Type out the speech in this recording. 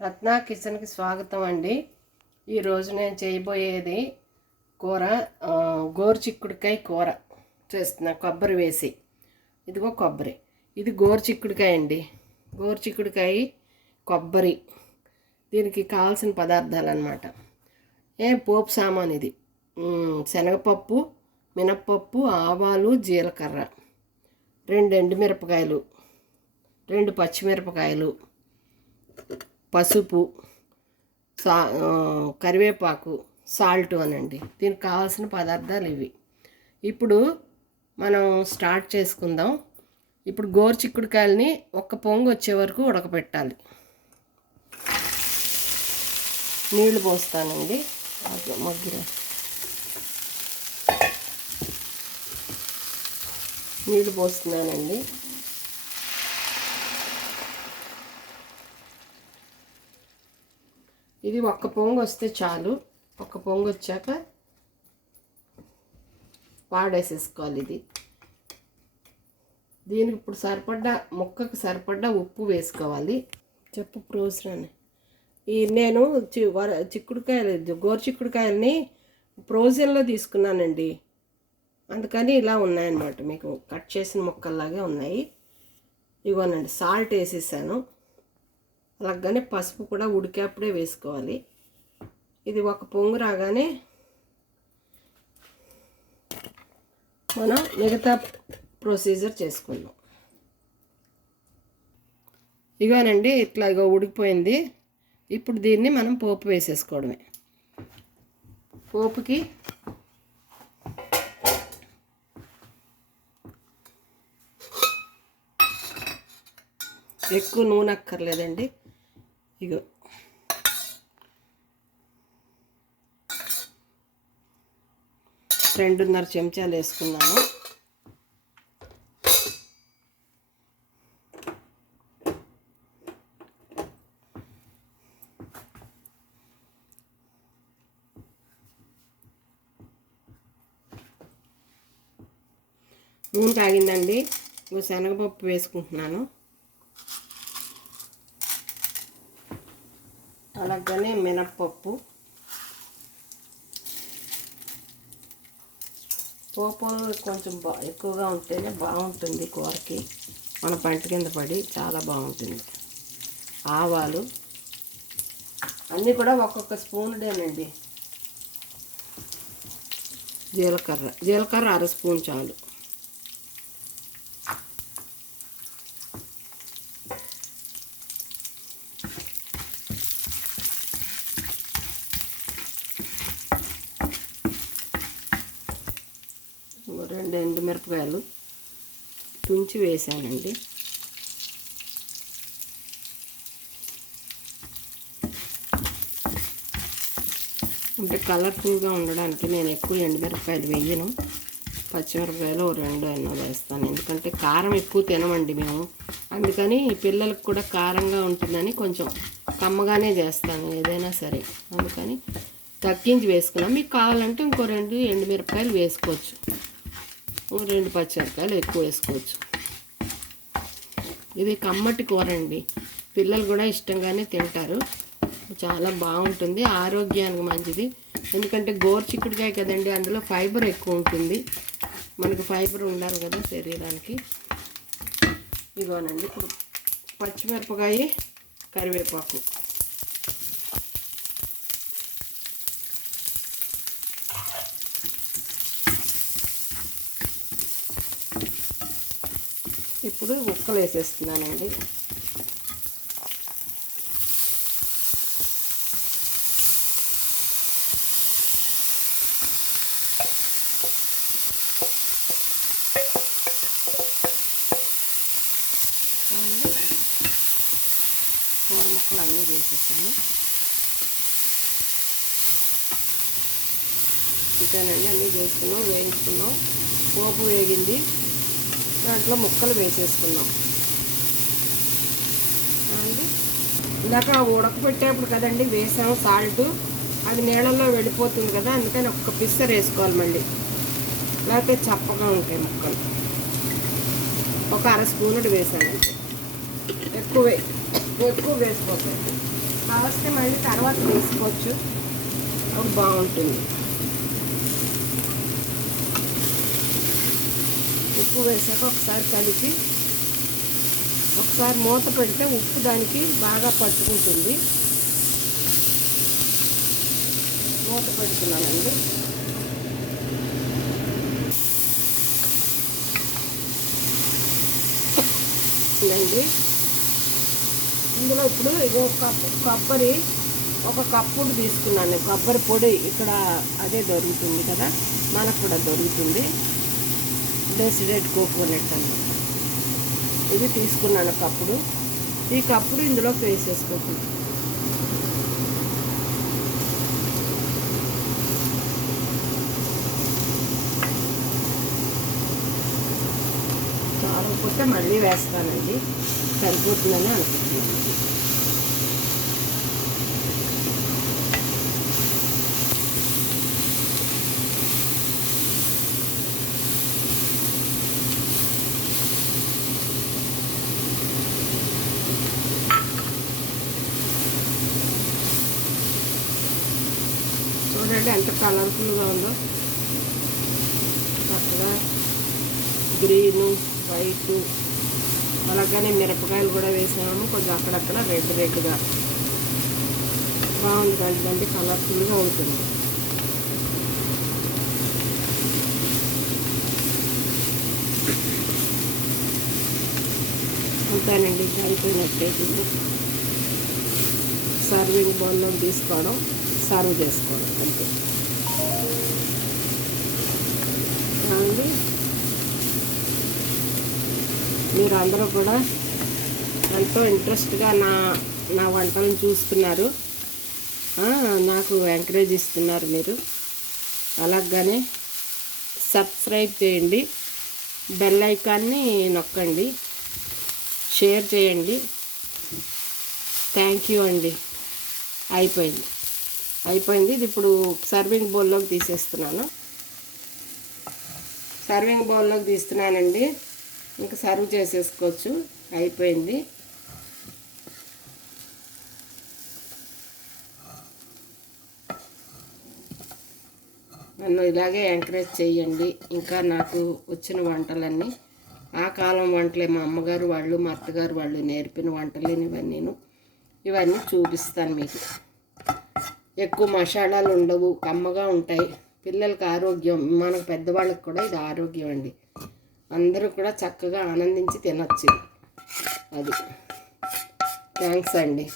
రత్నా కిచెన్కి స్వాగతం అండి. ఈరోజు నేను చేయబోయేది కూర గోరుచిక్కుడుకాయ కూర చేస్తున్నా కొబ్బరి వేసి. ఇదిగో కొబ్బరి, ఇది గోరుచిక్కుడుకాయ అండి. గోరుచిక్కుడుకాయ కొబ్బరి, దీనికి కావాల్సిన పదార్థాలు అన్నమాట. పోపు సామాన్ ఇది శనగపప్పు, మినప్పప్పు, ఆవాలు, జీలకర్ర, 2 ఎండుమిరపకాయలు, 2 పచ్చిమిరపకాయలు, పసుపు, కరివేపాకు, సాల్ట్ అనండి. దీనికి కావాల్సిన పదార్థాలు ఇవి. ఇప్పుడు మనం స్టార్ట్ చేసుకుందాం. ఇప్పుడు గోరుచిక్కుడుకాయలని ఒక్క పొంగు వచ్చే వరకు ఉడకపెట్టాలి. నీళ్లు పోస్తానండి. నీళ్లు పోస్తున్నానండి. ఇది ఒక్క పొంగు వస్తే చాలు. ఒక్క పొంగు వచ్చాక వాడేసేసుకోవాలి. దీనికి ఇప్పుడు సరిపడ్డా ముక్కకు సరిపడ్డా ఉప్పు వేసుకోవాలి. చెప్పు ప్రోజన్. నేను గోరుచిక్కుడుకాయలని ఫ్రోజన్లో తీసుకున్నానండి, అందుకని ఇలా ఉన్నాయన్నమాట. మీకు కట్ చేసిన ముక్కల్లాగే ఉన్నాయి. ఇవ్వనండి. సాల్ట్ వేసేసాను. అలాగనే పసుపు కూడా ఉడికేప్పుడే వేసుకోవాలి. ఇది ఒక పొంగు రాగానే మనం మిగతా ప్రొసీజర్ చేసుకుందాం. ఇగోనండి, ఇట్లా ఉడికిపోయింది. ఇప్పుడు దీన్ని మనం పోపు వేసేసుకోవడమే. పోపుకి ఎక్కువ నూనె అక్కర్లేదండి. ఇగో 2.5 చెంచాలు వేసుకున్నాను. నూనె కాగిందండి. శనగపప్పు వేసుకుంటున్నాను. అలాగనే మినప్పప్పు. పోపు కొంచెం ఎక్కువగా ఉంటేనే బాగుంటుంది కూరకి. మన పంట కింద పడి చాలా బాగుంటుంది. ఆవాలు అన్నీ కూడా ఒక్కొక్క స్పూన్డేనండి. జీలకర్ర 1/2 స్పూన్ చాలు. రెండు ఎండుమిరపకాయలు తుంచి వేసానండి. అంటే కలర్ఫుల్గా ఉండడానికి నేను ఎక్కువ ఎండుమిరపకాయలు వేయను. పచ్చిమిరపకాయలు 2 ఎన్నో వేస్తాను. ఎందుకంటే కారం ఎక్కువ తినమండి మేము, అందుకని పిల్లలకు కూడా కారంగా ఉంటుందని కొంచెం కమ్మగానే చేస్తాను ఏదైనా సరే. అందుకని తగ్గించి వేసుకున్నాం. మీకు కావాలంటే ఇంకో 2 ఎండుమిరపకాయలు వేసుకోవచ్చు, 2 పచ్చిమిరపకాయలు ఎక్కువ వేసుకోవచ్చు. ఇది కమ్మటి కూర అండి. పిల్లలు కూడా ఇష్టంగానే తింటారు. చాలా బాగుంటుంది, ఆరోగ్యానికి మంచిది. ఎందుకంటే గోరుచిక్కుడుకాయ కదండి, అందులో ఫైబర్ ఎక్కువ ఉంటుంది. మనకు ఫైబర్ ఉండాలి కదా శరీరానికి. ఇదిగోనండి, ఇప్పుడు పచ్చిమిరపకాయ, కరివేపాకు, ఇప్పుడు ముక్కలు వేసేస్తున్నానండి. కూర ముక్కలు అన్నీ వేసేసాను. ఇంతేనండి, అన్నీ వేసుకున్నాం, వేయించుకున్నాం. పోపు వేగింది, దాంట్లో ముక్కలు వేసేసుకున్నాం అండి. ఇందాక ఉడకపెట్టేప్పుడు కదండి వేసాము సాల్ట్, అది నీళ్ళల్లో వెళ్ళిపోతుంది కదా, అందుకని ఒక్క పిస్సర్ వేసుకోవాలి మళ్ళీ, లేకపోతే చప్పగా ఉంటాయి ముక్కలు. ఒక 1/2 స్పూన్ వేసాను. ఎక్కువ వేసుకోకండి. కావస్తే మళ్ళీ తర్వాత వేసుకోవచ్చు, అప్పుడు బాగుంటుంది. ఉప్పు వేసాక ఒకసారి కలిపి ఒకసారి మూత పెడితే ఉప్పు దానికి బాగా పట్టుకుంటుంది. మూత పెడుతున్నానండి. ఇదండి, ఇందులో ఇప్పుడు ఇగో కొబ్బరి ఒక కప్పుడు తీసుకున్నాను. కొబ్బరి పొడి ఇక్కడ అదే దొరుకుతుంది కదా, మనకు కూడా దొరుకుతుంది. డెసిడెడ్ కోకోనట్ అన్నమాట. ఇది తీసుకున్నాను కప్పుడు. ఈ కప్పుడు ఇందులోకి వేసేసుకోవచ్చు. చాలకపోతే మళ్ళీ వేస్తానండి, సరిపోతుందని అనుకుంటున్నాను. చూడండి ఎంత కలర్ఫుల్గా ఉందో, చక్కగా గ్రీను వైటు, అలాగనే మిరపకాయలు కూడా వేసాము, కొంచెం అక్కడక్కడ రెడ్గా బాగుంది. అంటే కలర్ఫుల్గా ఉంటుంది. అంతేనండి, అయిపోయినట్టయితే సర్వింగ్ బౌల్లో తీసుకోవడం, సర్వ్ చేసుకోవడం అంతే. అండి, మీరు అందరూ కూడా ఎంతో ఇంట్రెస్ట్గా నా వంటలను చూస్తున్నారు, నాకు ఎంకరేజ్ ఇస్తున్నారు మీరు. అలాగనే సబ్స్క్రైబ్ చేయండి, బెల్ ఐకాన్ని నొక్కండి, షేర్ చేయండి. థ్యాంక్ యూ అండి. అయిపోయింది. ఇది ఇప్పుడు సర్వింగ్ బౌల్లోకి తీసేస్తున్నాను. సర్వింగ్ బౌల్లోకి తీస్తున్నానండి. ఇంకా సర్వ్ చేసేసుకోవచ్చు. అయిపోయింది. నన్ను ఇలాగే ఎంకరేజ్ చేయండి. ఇంకా నాకు వచ్చిన వంటలన్నీ ఆ కాలం వంటలే, మా అమ్మగారు వాళ్ళు మా అత్తగారు వాళ్ళు నేర్పిన వంటలేని ఇవన్నీ చూపిస్తాను మీకు. ఎక్కువ మసాలాలు ఉండవు, కమ్మగా ఉంటాయి. పిల్లలకి ఆరోగ్యం, మనకు పెద్దవాళ్ళకి కూడా ఇది ఆరోగ్యం అండి. అందరూ కూడా చక్కగా ఆనందించి తినచ్చు. అది థ్యాంక్స్ అండి.